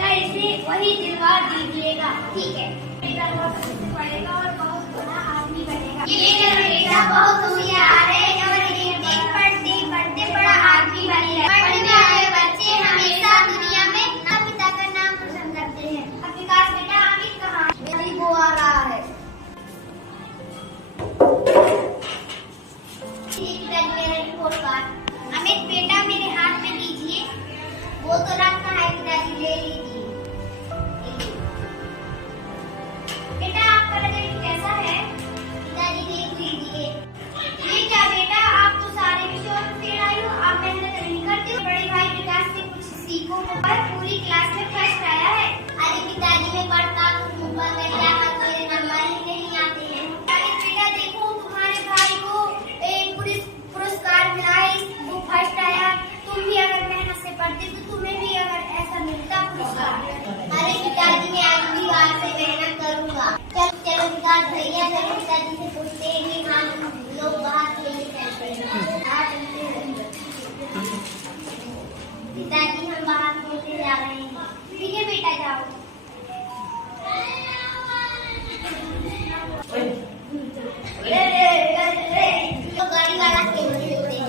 बेटा इसे वही दिलवा दीजिएगा। ठीक है बेटा, बहुत अच्छे से पढ़ेगा और बहुत बड़ा आदमी बनेगा। ये बेटा बहुत होशियार है और पढ़ते पढ़ते बड़ा आदमी बनेगा। पढ़ने वाले बच्चे हमेशा दुनिया में अपना पिता का नाम रोशन करते हैं। अब विकास बेटा अमित कहाँ है? वो आ रहा है। अमित बेटा मेरे हाथ में दीजिए। वो तो रखा है पिताजी, ले लीजिए। बेटा आपका रिजल्ट कैसा है? पिताजी देख लीजिए। ये क्या बेटा, आप तो सारे विषयों में फेल आई हो। आप मेहनत नहीं करती हो। बड़े भाई विकास से कुछ सीखो। और पूरी क्लास में फर्स्ट आया है। अरे पिताजी मैं पढ़ता हूँ, ऊपर मेरे नंबर ही नहीं आते हैं। अरे बेटा देखो, तुम्हारे भाई को एक पुरस्कार मिला है, वो फर्स्ट आया। तुम भी अगर मेहनत से पढ़ते तो तुम्हें भी अगर ऐसा मिलता पुरस्कार। अरे पिताजी मैं अगली बार से मेहनत करूंगा। चलो विकास भैया, चलो पिताजी से पूछते हैं कि हम लोग बाहर खेलने चलते हैं। पिताजी हम बाहर खेलने जा रहे हैं। ठीक है बेटा जाओ। तो गाड़ी वाला खेल खेलते हैं।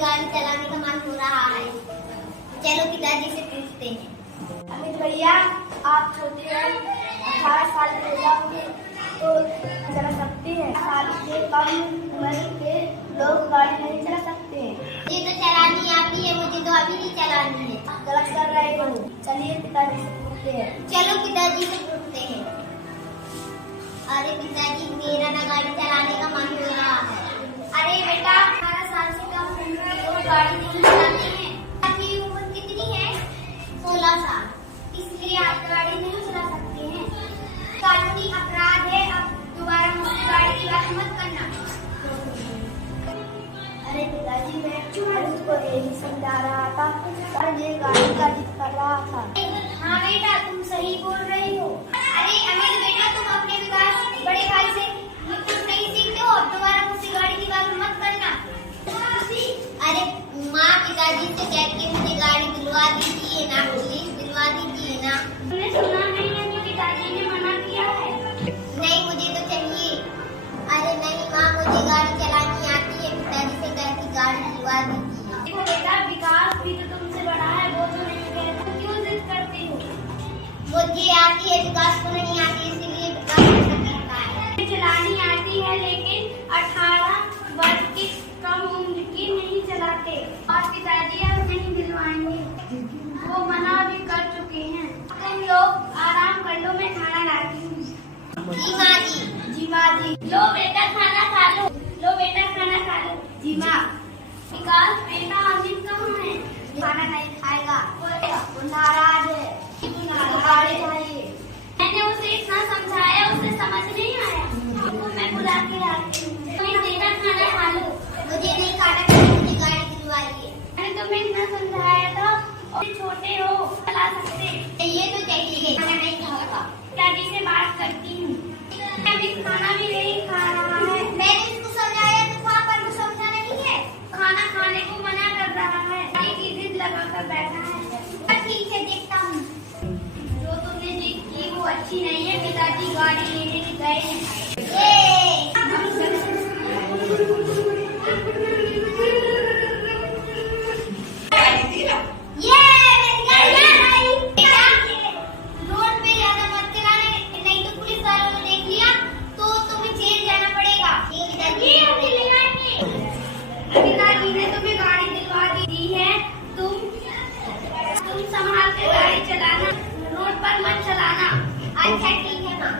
गाड़ी चलाने का मन हो रहा है। चलो पिताजी से पूछते हैं। अमित भैया आप छोटे हैं, 18 साल के हो जाओगे तो चला सकते हैं। साल से कम उम्र के लोग गाड़ी नहीं चला सकते हैं। मुझे तो चलानी आती है, मुझे तो अभी नहीं चलानी है। गलत कर रहे हो। चलिए पिताजी से पूछते हैं। चलो पिताजी से पूछते हैं। अरे पिताजी मेरा ना गाड़ी चलाने का मन हो रहा है। अरे बेटा 18 साल से कम उम्र के लोग गाड़ी नहीं चलाते हैं। आपकी उम्र कितनी है? 16 साल। इसलिए आप गाड़ी नहीं चला सकते हैं। कानूनी अपराध है। अब दोबारा मुझसे गाड़ी की बात मत करना। अरे पिताजी मैं उसको यही समझा रहा था और ये गाड़ी का जिद कर रहा था। हाँ बेटा तुम सही बोल रही हो। अरे अमित बेटा तुम अपने विकास बड़े भाई से कुछ नहीं सीखते हो। दोबारा मुझसे गाड़ी की बात मत करना। अरे माँ पिताजी से कह के मुझे गाड़ी दिलवा दीजिए ना, प्लीज दिलवा दीजिए ना। तुमने सुना नहीं है कि पिताजी ने मना किया है? नहीं मुझे तो चाहिए। अरे नहीं माँ मुझे गाड़ी चलानी आती है। पिताजी से कह के गाड़ी दिलवा दीजिए। देखो बेटा विकास भी तो तुमसे बड़ा है, वो तो नहीं कहता। क्यों जिद करती हो? मुझे आती है, विकास को नहीं आती, इसीलिए विकास ऐसा करता है। चलानी आती है लेकिन 18 वर्ष की कम उम्र की नहीं चलाते। और पिताजी अब नहीं दिलवाएंगे, वो मना भी कर चुके हैं। तुम लोग आराम कर लो, मैं खाना लाती हूँ। जी माँ जी। जी माँ जी। लो बेटा खाना खा लो। लो बेटा खाना खा लो। जी माँ। विकास बेटा अमित कहाँ है? खाना नहीं खाएगा, वो नाराज है। गाड़ी चाहिए। मैंने उसे इतना समझाया, उसे समझ नहीं आया। तो मैं बुला के लाती हूँ। बेटा खाना खा लो। मुझे नहीं खाना, मुझे गाड़ी दिलवाइए। मैंने तुम्हें इतना समझाया था और छोटे हो चला सकते। ये तो चाहिए, खाना नहीं खाऊंगा। पिताजी से बात करती हूँ। अभी खाना भी नहीं खा रहा है। मैंने इसको समझाया तो वहाँ पर वो समझा नहीं है। खाना खाने को मना कर रहा है। गाड़ी की जिद लगा कर बैठा है। ठीक है देखता हूँ। जो तुमने जिद की वो अच्छी नहीं है। पिताजी गाड़ी लेने गए हैं। पिताजी ने तुम्हें गाड़ी दिलवा दी है। तुम संभाल के गाड़ी चलाना, रोड पर मत चलाना। अच्छा ठीक है माँ।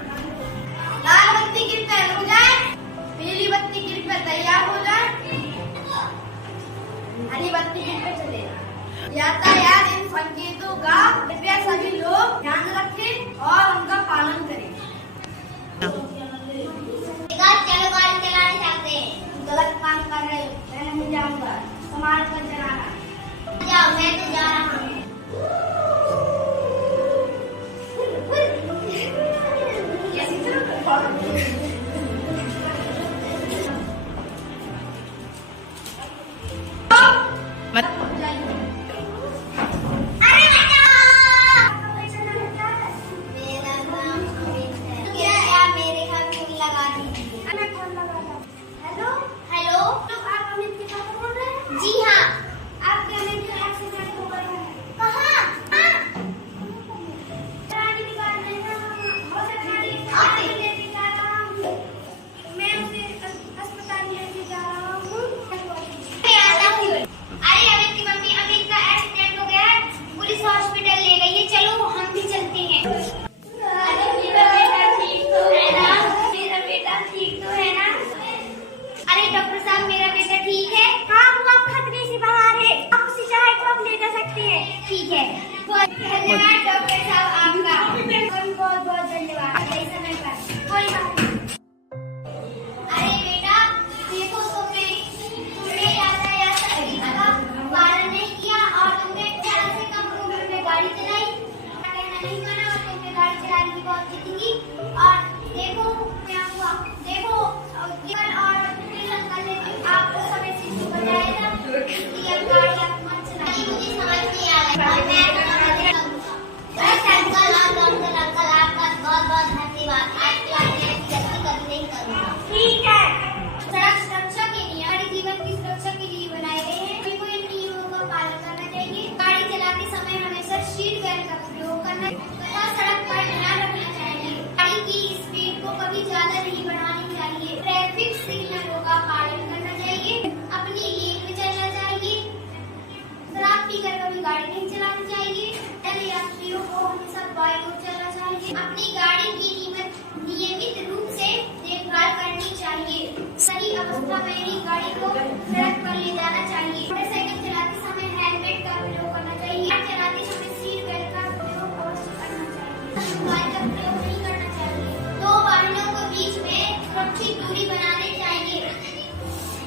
लाल बत्ती गिर पर हो जाए, पीली बत्ती गिर पर तैयार हो जाए, हरी बत्ती गिर पर चले। यातायात इन संकेतों का कृपया सभी लोग ध्यान रखें और उनका पालन करें। चलो गाड़ी चलाने चलते हैं। गलत काम कर रहे हो, मैं नहीं जाऊंगा। संभाल कर चलाना। जाओ मैं तो जा रहा हूँ। अपनी गाड़ी की नियमित रूप से देखभाल करनी चाहिए। सही अवस्था में ही गाड़ी को सड़क पर ले जाना चाहिए। मोटरसाइकिल चलाते समय हेलमेट का प्रयोग करना चाहिए। चलाते समय सीट बेल्ट का प्रयोग अवश्य करना चाहिए। मोबाइल का प्रयोग नहीं करना चाहिए। दो वाहनों के बीच में सुरक्षित दूरी बनानी चाहिए।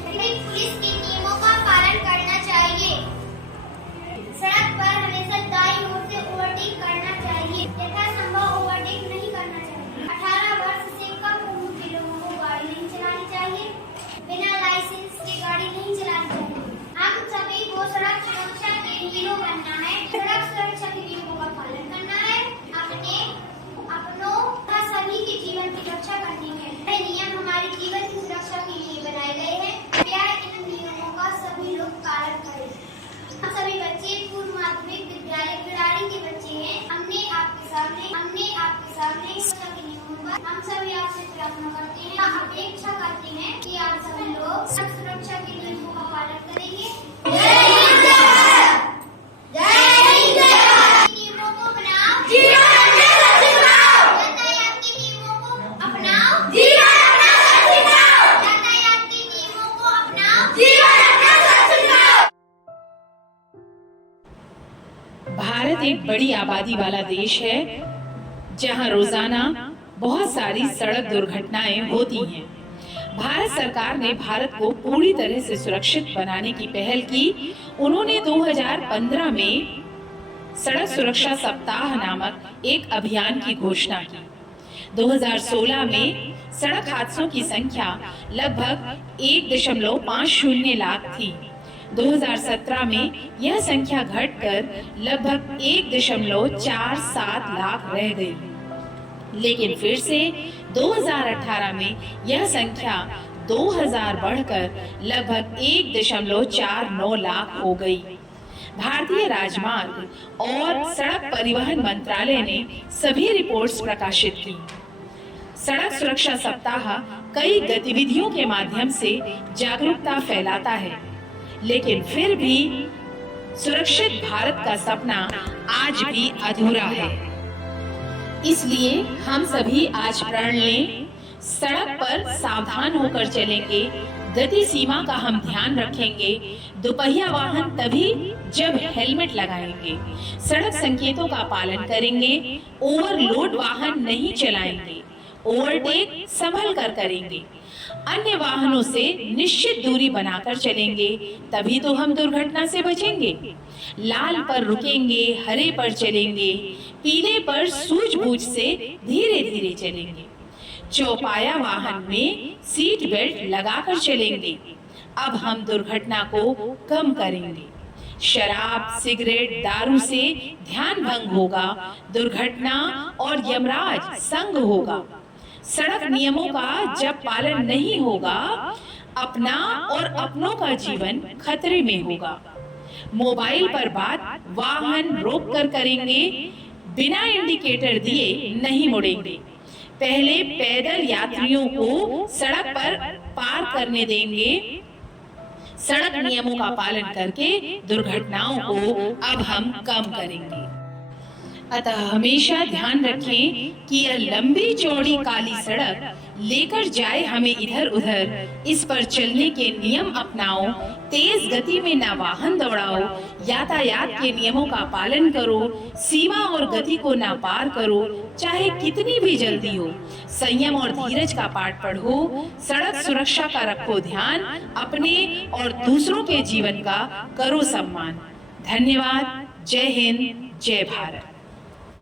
पुलिस के नियमों का पालन करना चाहिए। सड़क पर हमेशा दाईं ओर से ओवरटेक करना चाहिए। यथासंभव ओवरटेक नहीं करना चाहिए। 18 वर्ष से कम उम्र के लोगों को गाड़ी नहीं चलानी चाहिए। बिना लाइसेंस के गाड़ी नहीं चलानी चाहिए। हम सभी को सड़क सुरक्षा के हीरो बनना है। सड़क सुरक्षा के नियमों का पालन करना है। अपनों तथा सभी के जीवन की रक्षा करनी है। ये नियम हमारे जीवन की सुरक्षा के लिए बनाए गए हैं। कृपया इन नियमों का सभी लोग पालन करें। हम सभी बच्चे पूर्व माध्यमिक विद्यालय खिलाड़ी के बच्चे हैं। हमने आपके सामने शिक्षा के नियमों पर हम सभी आपसे प्रार्थना करते हैं, अपेक्षा करते हैं कि आप सभी लोग सड़क सुरक्षा के नियमों का पालन करेंगे। नियमों को अपनाओ, यातायात के नियमों को अपनाओ, यातायात के नियमों को अपनाओ। भारत एक बड़ी आबादी वाला देश है जहां रोजाना बहुत सारी सड़क दुर्घटनाएं होती हैं। भारत सरकार ने भारत को पूरी तरह से सुरक्षित बनाने की पहल की। उन्होंने 2015 में सड़क सुरक्षा सप्ताह नामक एक अभियान की घोषणा की। 2016 में सड़क हादसों की संख्या लगभग 1.50 लाख थी। 2017 में यह संख्या घटकर लगभग 1.47 लाख रह गई। लेकिन फिर से 2018 में यह संख्या 2000 बढ़कर लगभग 1.49 लाख हो गई। भारतीय राजमार्ग और सड़क परिवहन मंत्रालय ने सभी रिपोर्ट्स प्रकाशित की। सड़क सुरक्षा सप्ताह कई गतिविधियों के माध्यम से जागरूकता फैलाता है, लेकिन फिर भी सुरक्षित भारत का सपना आज भी अधूरा है। इसलिए हम सभी आज प्रण लें, सड़क पर सावधान होकर चलेंगे, गति सीमा का हम ध्यान रखेंगे, दोपहिया वाहन तभी जब हेलमेट लगाएंगे, सड़क संकेतों का पालन करेंगे, ओवरलोड वाहन नहीं चलाएंगे, ओवरटेक संभल कर करेंगे, अन्य वाहनों से निश्चित दूरी बनाकर चलेंगे, तभी तो हम दुर्घटना से बचेंगे। लाल पर रुकेंगे, हरे पर चलेंगे, पीले पर सूझबूझ से धीरे धीरे चलेंगे, चौपाया वाहन में सीट बेल्ट लगाकर चलेंगे। अब हम दुर्घटना को कम करेंगे। शराब, सिगरेट, दारू से ध्यान भंग होगा, दुर्घटना और यमराज संग होगा। सड़क नियमों का जब पालन नहीं होगा, अपना और अपनों का जीवन खतरे में होगा। मोबाइल पर बात वाहन रोक कर करेंगे, बिना इंडिकेटर दिए नहीं मुड़ेंगे। पहले पैदल यात्रियों को सड़क पर पार करने देंगे। सड़क नियमों का पालन करके दुर्घटनाओं को अब हम कम करेंगे। अतः हमेशा ध्यान रखें कि यह लंबी चौड़ी काली सड़क लेकर जाए हमें इधर उधर। इस पर चलने के नियम अपनाओ, तेज गति में ना वाहन दौड़ाओ, यातायात के नियमों का पालन करो, सीमा और गति को ना पार करो, चाहे कितनी भी जल्दी हो। संयम और धीरज का पाठ पढ़ो, सड़क सुरक्षा का रखो ध्यान, अपने और दूसरों के जीवन का करो सम्मान। धन्यवाद। जय हिंद, जय भारत।